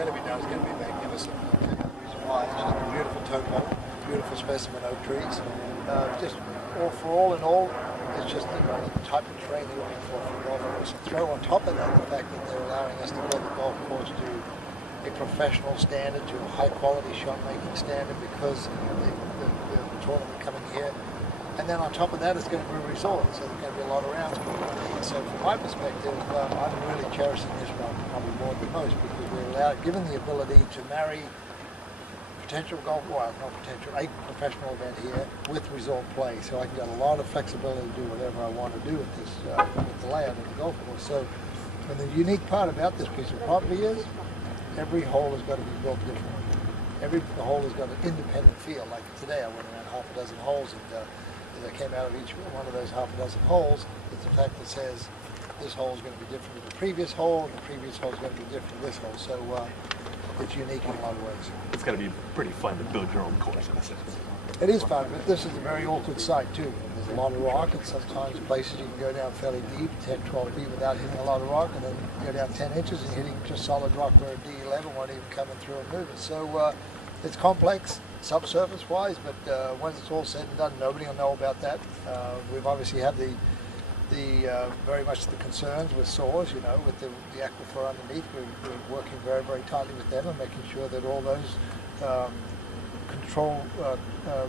going to be done is going to be magnificent. I'll tell you the reason why. It's just a beautiful topo, beautiful specimen oak trees. Just all in all, it's just the type of terrain they're looking for a golf course. And throw on top of that the fact that they're allowing us to build the golf course to a professional standard, to a high quality shot making standard, because the tournament coming here. And then on top of that, it's going to be a resort, so there's going to be a lot of rounds going on. So from my perspective, I'm really cherishing this one probably more than most, because we're given the ability to marry potential golf, well, not potential, a professional event here with resort play. So I can get a lot of flexibility to do whatever I want to do with this, with the layout of the golf course. So, and the unique part about this piece of property is every hole has got to be built differently. Every hole has got an independent feel. Like today, I went around half a dozen holes, and as I came out of each one of those half a dozen holes, it's the fact that says this hole is going to be different than the previous hole, and the previous hole is going to be different than this hole. So it's unique in a lot of ways. It's got to be pretty fun to build your own course in a sense. It is fun, but this is a very awkward site too. There's a lot of rock, and sometimes places you can go down fairly deep, 10, 12 feet without hitting a lot of rock, and then go down 10 inches and hitting just solid rock where a D11 won't even come in through and move it. So it's complex, subsurface wise, but once it's all said and done, nobody will know about that. We've obviously had the very much the concerns with soils, you know, with the aquifer underneath. We're working very, very tightly with them and making sure that all those control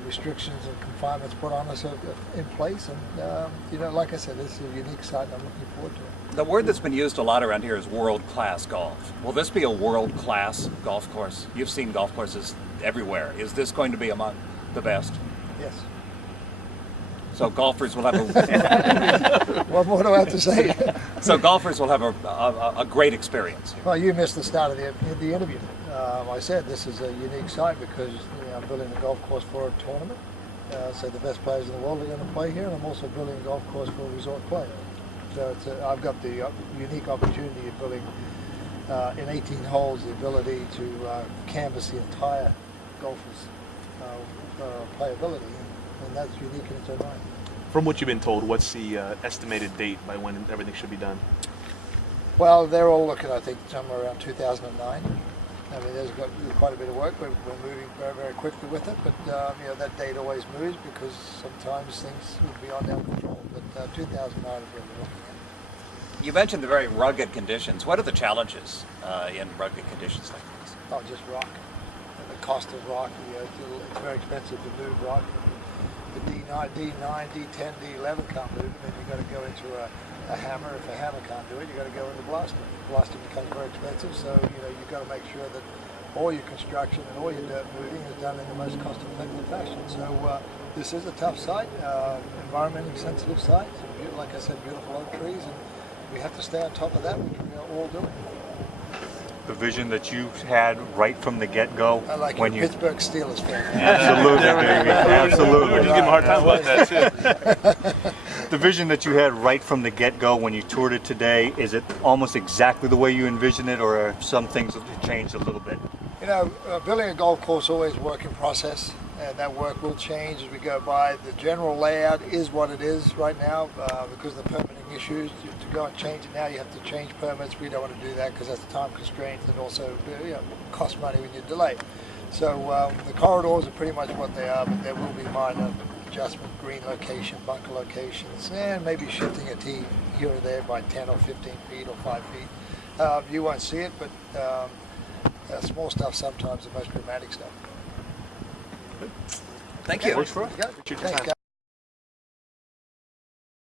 restrictions and confinements put on us are in place. And you know, like I said, this is a unique site, and I'm looking forward to it. The word that's been used a lot around here is world-class golf. Will this be a world-class golf course? You've seen golf courses everywhere. Is this going to be among the best? Yes. So golfers will have a... What more do I have to say? So golfers will have a great experience. Well, you missed the start of the interview. I said this is a unique site because I'm building a golf course for a tournament. So the best players in the world are going to play here, and I'm also building a golf course for a resort play. So I've got the unique opportunity of building in 18 holes the ability to canvas the entire golfer's playability, and that's unique in its own right. From what you've been told, what's the estimated date by when everything should be done? Well, they're all looking, I think, somewhere around 2009. I mean, there's got quite a bit of work. We're moving very, very quickly with it, but you know, that date always moves because sometimes things will be beyond our control. But 2009 is where we're looking at. You mentioned the very rugged conditions. What are the challenges in rugged conditions like this? Oh, just rock. And the cost of rock. You know, it's very expensive to move rock. The D9, D10, D11 can't move, and then you've got to go into a hammer. If a hammer can't do it, you've got to go into blasting. Blasting becomes very expensive, so you know, you've got to make sure that all your construction and all your dirt moving is done in the most cost-effective fashion. So this is a tough site, environmentally sensitive site. Like I said, beautiful oak trees, and we have to stay on top of that, which we are all doing. The vision that you had right from the get-go. I like when your Pittsburgh Steelers fan. Absolutely, baby. Absolutely. We were just giving him a hard time about that too. The vision that you had right from the get-go when you toured it today, is it almost exactly the way you envisioned it, or are some things that have changed a little bit? You know, building a golf course is always a work in process, and that work will change as we go by. The general layout is what it is right now because of the permitting issues. To go and change it now, you have to change permits. We don't want to do that because that's time constraints and also cost money when you delay. So the corridors are pretty much what they are, but there will be minor adjustment, green location, bunker locations, and maybe shifting a tee here or there by 10 or 15 feet or 5 feet. You won't see it, but small stuff sometimes the most dramatic stuff. Thank you. Works for us. Thanks, guys.